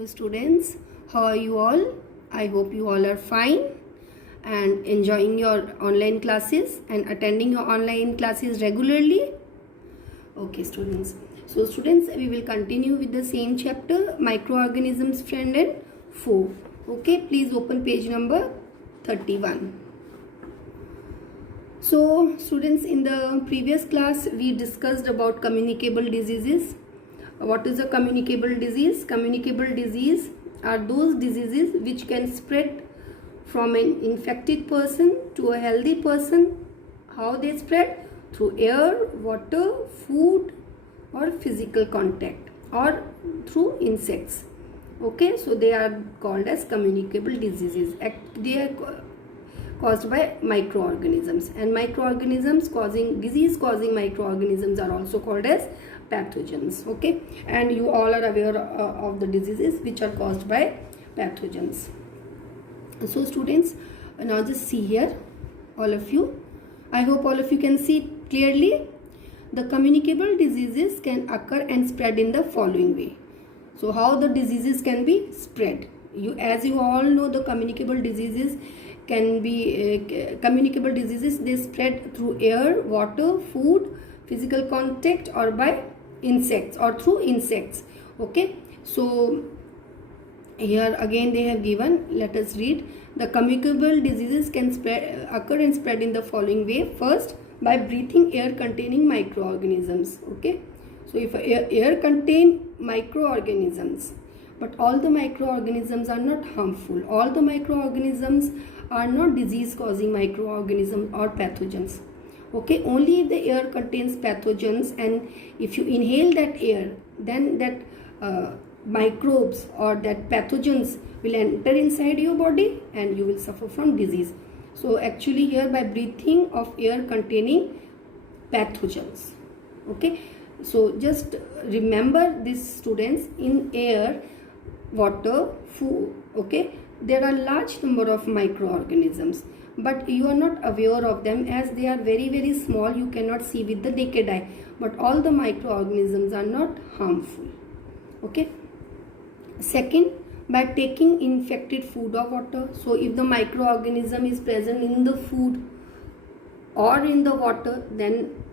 Hello students, how are you all? I hope you all are fine and enjoying your online classes and attending your online classes regularly. Okay students, so students, we will continue with the same chapter, microorganisms friend and foe. Okay, please open page number 31. So students, in the previous class we discussed about communicable diseases. What is a communicable disease? Communicable disease are those diseases which can spread from an infected person to a healthy person. How they spread? Through air, water, food or physical contact, or through insects. Okay, so they are called as communicable diseases. They are caused by microorganisms, and microorganisms causing microorganisms are also called as pathogens. Okay, and you all are aware of the diseases which are caused by pathogens. So students, now just see here, all of you, I hope all of you can see clearly. The communicable diseases can occur and spread in the following way. So how the diseases can be spread? As you all know, the communicable diseases can be communicable diseases, they spread through air, water, food, physical contact, or by insects or through insects. Okay, so here again they have given, let us read. The communicable diseases can occur and spread in the following way. First, by breathing air containing microorganisms. Okay, so if air contain microorganisms, but all the microorganisms are not harmful, all the microorganisms are not disease causing microorganisms or pathogens. Okay, only if the air contains pathogens, and if you inhale that air, then that microbes or that pathogens will enter inside your body and you will suffer from disease. So actually here, by breathing of air containing pathogens. Okay, so just remember this students, in air, water, food, okay, there are large number of microorganisms, but you are not aware of them as they are very small, you cannot see with the naked eye, but all the microorganisms are not harmful. Okay, second, by taking infected food or water. So if the microorganism is present in the food or in the water, then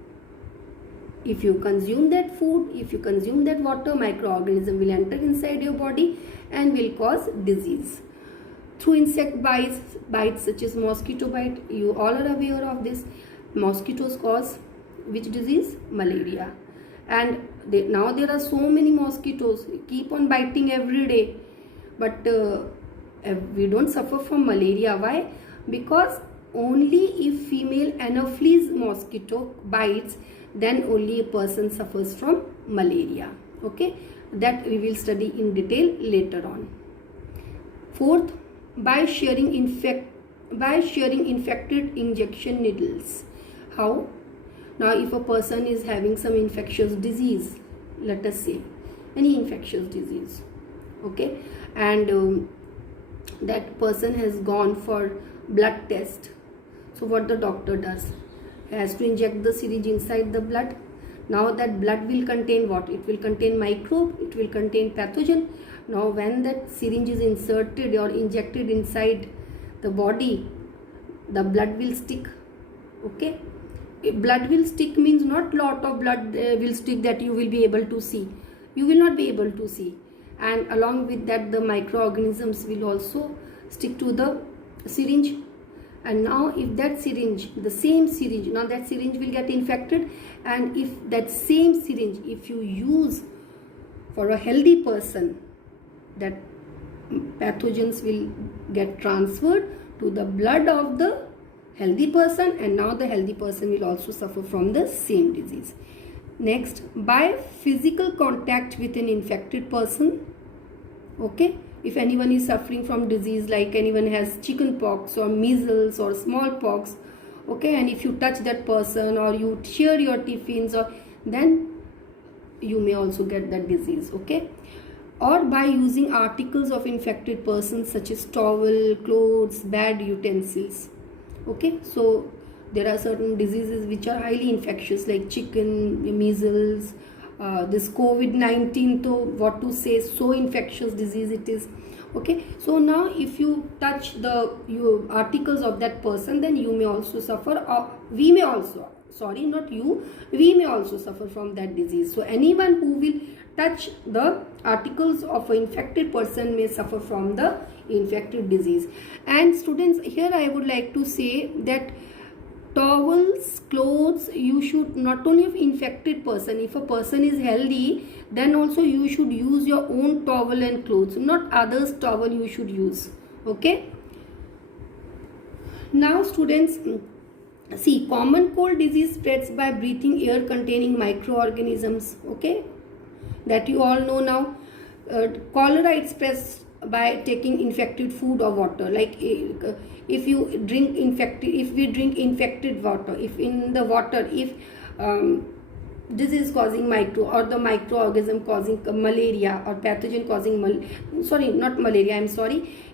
if you consume that food, if you consume that water, microorganism will enter inside your body and will cause disease. Through insect bites such as mosquito bite, you all are aware of this. Mosquitoes cause which disease? Malaria. And now there are so many mosquitoes, keep on biting every day, but we don't suffer from malaria. Why? Because only if female Anopheles mosquito bites, then only a person suffers from malaria. Okay, that we will study in detail later on. Fourth, by sharing infected injection needles. How? Now if a person is having some infectious disease, let us say any infectious disease, okay, and that person has gone for blood test, so what the doctor does, he has to inject the syringe inside the blood. Now that blood will contain what? It will contain microbe, it will contain pathogen. Now when that syringe is inserted or injected inside the body, the blood will stick. Okay, blood will stick means not lot of blood will stick that you will be able to see, you will not be able to see, and along with that the microorganisms will also stick to the syringe. And now if that syringe, the same syringe, now that syringe will get infected, and if that same syringe, if you use for a healthy person, that pathogens will get transferred to the blood of the healthy person, and now the healthy person will also suffer from the same disease. Next, by physical contact with an infected person. Okay, if anyone is suffering from disease, like anyone has chicken pox or measles or smallpox, okay, and if you touch that person or you share your tiffins, or then you may also get that disease. Okay, or by using articles of infected persons such as towel, clothes, bed utensils. Okay, so there are certain diseases which are highly infectious like chicken, measles, this COVID-19, to what to say, so infectious disease it is. Okay, so now if you touch the articles of that person, then you may also suffer, or we may also, sorry, not you, we may also suffer from that disease. So anyone who will touch the articles of an infected person may suffer from the infected disease. And students, here I would like to say that towels, clothes, you should not only of infected person, if a person is healthy, then also you should use your own towel and clothes, not others' towel you should use. Okay, now students, see, common cold disease spreads by breathing air containing microorganisms. Okay, that you all know now. Cholera it spreads by taking infected food or water. Like if we drink infected water, if in the water, if disease causing the microorganism causing malaria, or pathogen causing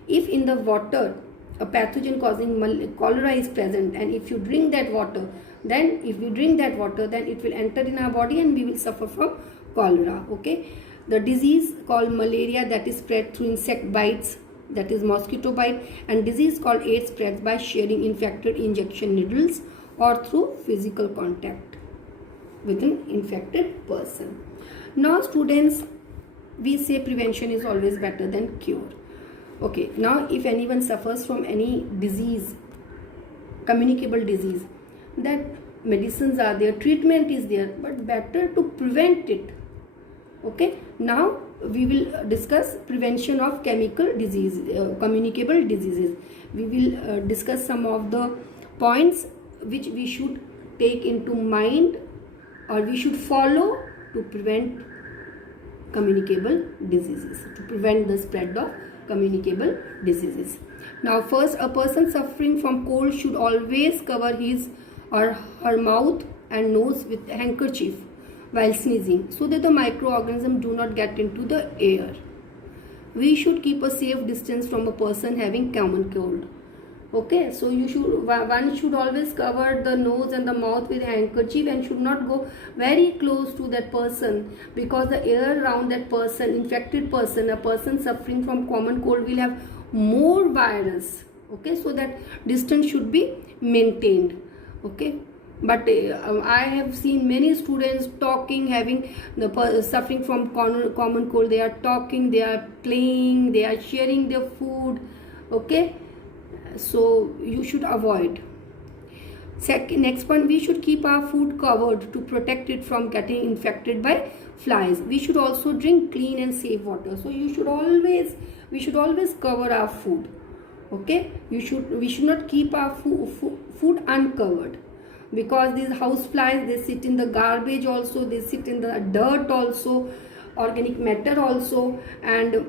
if in the water a pathogen causing cholera is present, and if you drink that water, then it will enter in our body and we will suffer from cholera. Okay, the disease called malaria, that is spread through insect bites, that is mosquito bite, and disease called AIDS spreads by sharing infected injection needles or through physical contact with an infected person. Now students, we say prevention is always better than cure. Okay, now if anyone suffers from any disease, communicable disease, that medicines are there, treatment is there, but better to prevent it. Okay, now we will discuss prevention of communicable diseases. We will discuss some of the points which we should take into mind, or we should follow to prevent communicable diseases, to prevent the spread of communicable diseases. Now first, a person suffering from cold should always cover his or her mouth and nose with a handkerchief while sneezing, so that the microorganisms do not get into the air. We should keep a safe distance from a person having common cold. Okay, so one should always cover the nose and the mouth with a handkerchief and should not go very close to that person, because the air around that person, infected person, a person suffering from common cold, will have more virus. Okay, so that distance should be maintained. Okay, but I have seen many students talking, having suffering from common cold. They are talking, they are playing, they are sharing their food. Okay, so you should avoid. Next one, we should keep our food covered to protect it from getting infected by flies. We should also drink clean and safe water. So we should always cover our food. Okay, we should not keep our food uncovered, because these house flies, they sit in the garbage also, they sit in the dirt also, organic matter also, and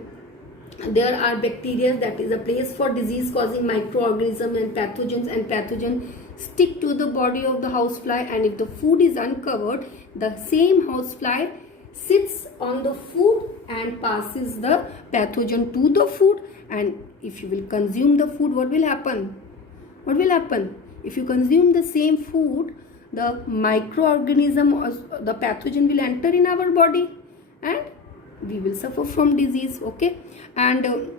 there are bacteria, that is a place for disease causing microorganisms and pathogen stick to the body of the housefly, and if the food is uncovered, the same housefly sits on the food and passes the pathogen to the food. And if you will consume the food, what will happen? If you consume the same food, the microorganism or the pathogen will enter in our body and we will suffer from disease. Okay, and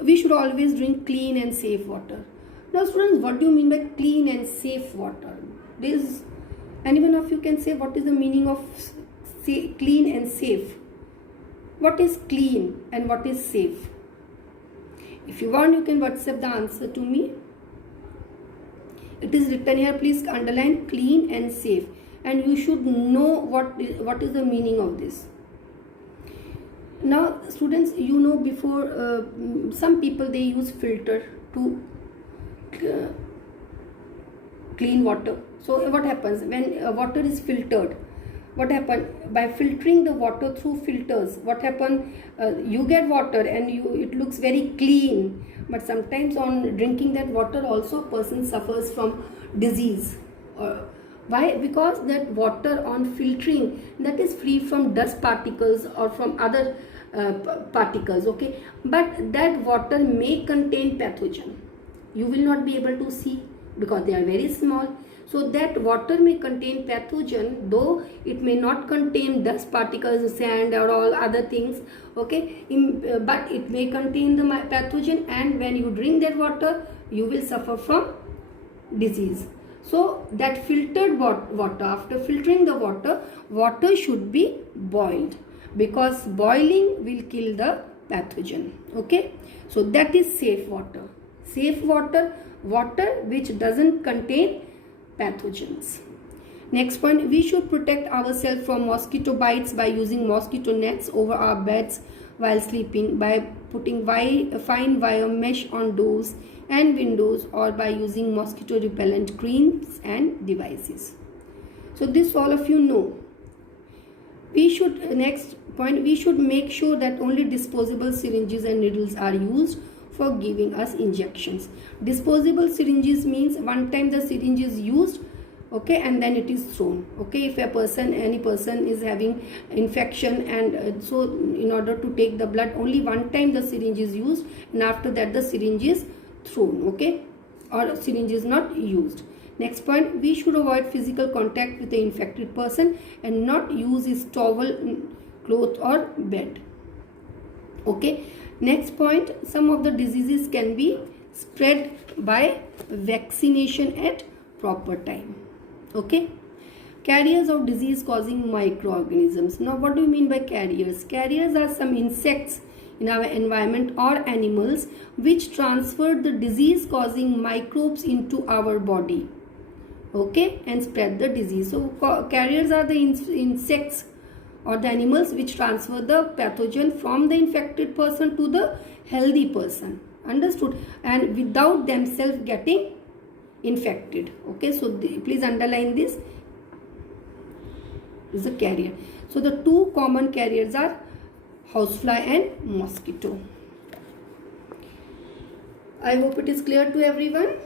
we should always drink clean and safe water. Now students, what do you mean by clean and safe water? Anyone of you can say what is the meaning of clean and safe? What is clean and what is safe? If you want, you can WhatsApp the answer to me. It is written here, please underline clean and safe, and you should know what is the meaning of this. Now students, you know, before some people, they use filter to clean water. So what happens when water is filtered? What happens by filtering the water through filters? What happens? You get water and it looks very clean, but sometimes on drinking that water also, a person suffers from disease. Why? Because that water on filtering, that is free from dust particles or from other particles. Okay, but that water may contain pathogen. You will not be able to see because they are very small. So that water may contain pathogen, though it may not contain dust particles, sand or all other things, okay, but it may contain the pathogen, and when you drink that water you will suffer from disease. So that filtered water, after filtering the water should be boiled, because boiling will kill the pathogen. Okay, so that is safe water. Safe water which doesn't contain pathogens. Next point, we should protect ourselves from mosquito bites by using mosquito nets over our beds while sleeping, by putting fine wire mesh on doors and windows, or by using mosquito repellent creams and devices. So this all of you know. Next point, we should make sure that only disposable syringes and needles are used for giving us injections. Disposable syringes means one time the syringe is used, okay, and then it is thrown. Okay, if any person is having infection, and so in order to take the blood, only one time the syringe is used, and after that the syringe is thrown, okay, or syringe is not used. Next point, we should avoid physical contact with the infected person and not use his towel, cloth or bed. Okay, next point, some of the diseases can be spread by vaccination at proper time. Okay, carriers of disease causing microorganisms. Now what do you mean by carriers? Carriers are some insects in our environment or animals which transfer the disease causing microbes into our body, okay, and spread the disease. So carriers are the insects or the animals which transfer the pathogen from the infected person to the healthy person. Understood? And without themselves getting infected. Okay, so please underline this. Is a carrier. So the two common carriers are housefly and mosquito. I hope it is clear to everyone.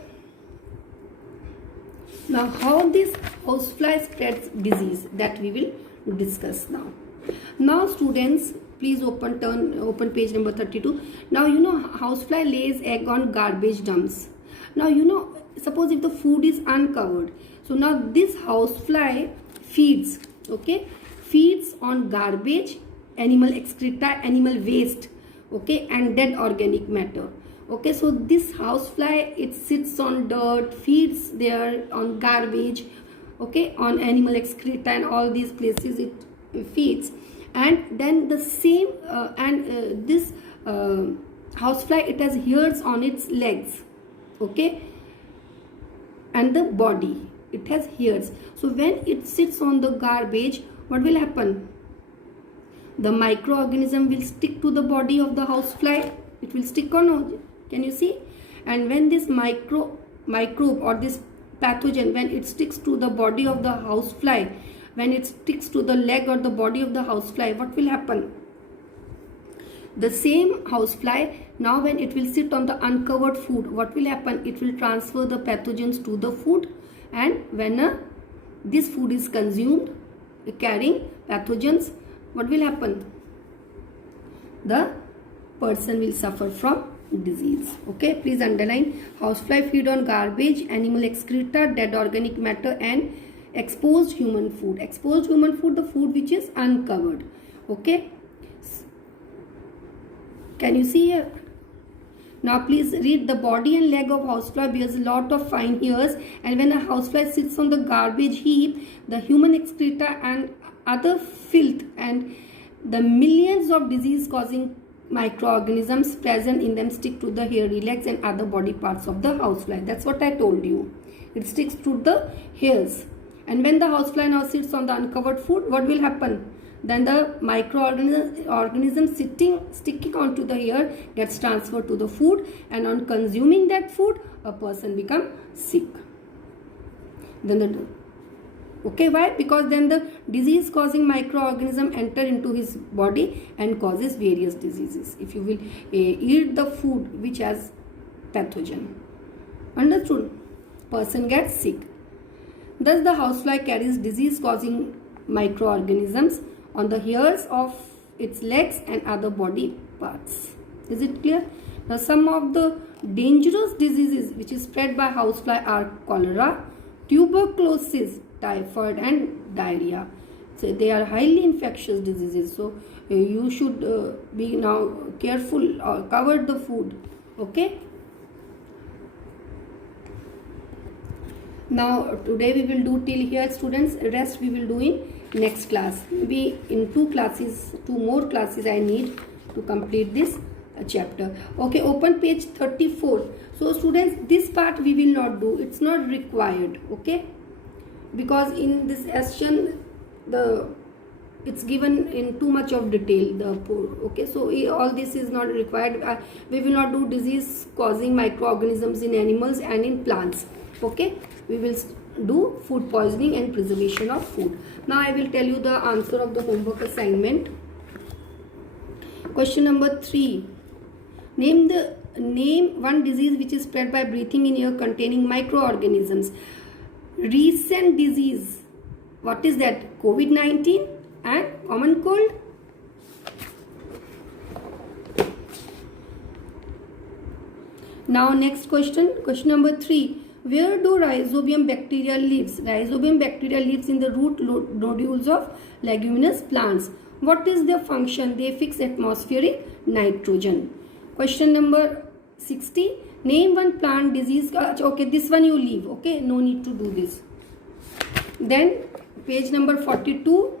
Now how this housefly spreads disease, that we will discuss now. Now students, please open page number 32. Now you know housefly lays egg on garbage dumps. Now you know, suppose if the food is uncovered, so now this housefly feeds, okay, feeds on garbage, animal excreta, animal waste, okay, and dead organic matter. Okay, so this housefly, it sits on dirt, feeds there on garbage, okay, on animal excreta and all these places it feeds, and then the same this housefly, it has hairs on its legs, okay, and the body, it has hairs. So when it sits on the garbage, what will happen? The microorganism will stick to the body of the housefly. It will stick on, can you see? And when this microbe or this pathogen, when it sticks to the body of the housefly, when it sticks to the leg or the body of the housefly, what will happen? The same housefly, now when it will sit on the uncovered food, what will happen? It will transfer the pathogens to the food, and when this food is consumed carrying pathogens, what will happen? The person will suffer from disease. Okay, please underline. Housefly feed on garbage, animal excreta, dead organic matter and exposed human food. Exposed human food, the food which is uncovered. Okay, can you see here? Now please read, the body and leg of housefly bears a lot of fine hairs, and when a housefly sits on the garbage heap, the human excreta and other filth and the millions of disease causing microorganisms present in them stick to the hairy legs and other body parts of the housefly. That's what I told you. It sticks to the hairs, and when the housefly now sits on the uncovered food, what will happen? Then the microorganism sticking onto the hair gets transferred to the food, and on consuming that food, a person becomes sick. Then okay, why? Because then the disease causing microorganism enter into his body and causes various diseases if you will eat the food which has pathogen. Understood? Person gets sick. Thus the housefly carries disease causing microorganisms on the hairs of its legs and other body parts. Is it clear? Now some of the dangerous diseases which is spread by housefly are cholera, tuberculosis, typhoid and diarrhea. So they are highly infectious diseases. So you should be now careful or cover the food. Okay. Now today we will do till here, students. Rest we will do in next class. Maybe in two more classes I need to complete this chapter. Okay, open page 34. So students, this part we will not do. It's not required. Okay, because in this session it's given in too much of detail. Okay, so all this is not required. We will not do disease causing microorganisms in animals and in plants. Okay, we will do food poisoning and preservation of food. Now I will tell you the answer of the homework assignment. Question number 3. Name one disease which is spread by breathing in air containing microorganisms. Recent disease. What is that? COVID-19 and common cold. Now next question. Question number 3. Where do rhizobium bacteria lives? Rhizobium bacteria lives in the root nodules of leguminous plants. What is their function? They fix atmospheric nitrogen. Question number 60. Name one plant disease. Okay, this one you leave. Okay, no need to do this. Then page number 42.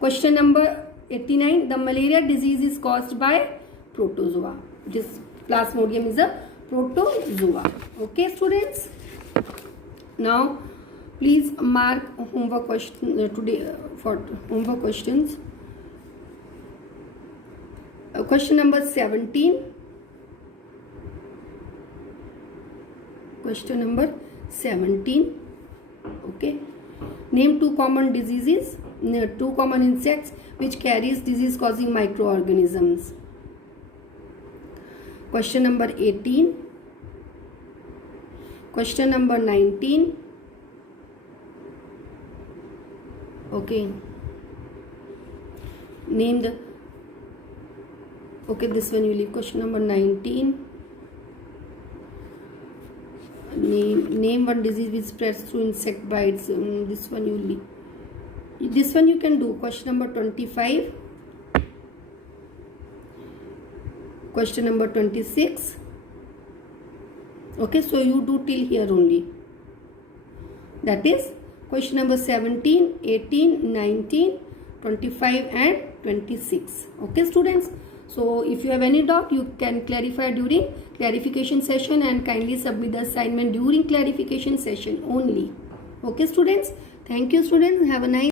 Question number 89. The malaria disease is caused by protozoa. This Plasmodium is a protozoa. Okay, students. Now please mark homework question today for homework questions. Question number 17. Question number 17. Okay. Name two common diseases, two common insects which carries disease causing microorganisms. Question number 18. Question number 19. Okay. Name the. Okay, this one you leave. Question number 19. Name one disease which spreads through insect bites. This one you leave. This one you can do. Question number 25. Question number 26. Okay, so you do till here only. That is question number 17, 18, 19, 25 and 26. Okay, students. So if you have any doubt, you can clarify during clarification session and kindly submit the assignment during clarification session only. Okay, students. Thank you, students. Have a nice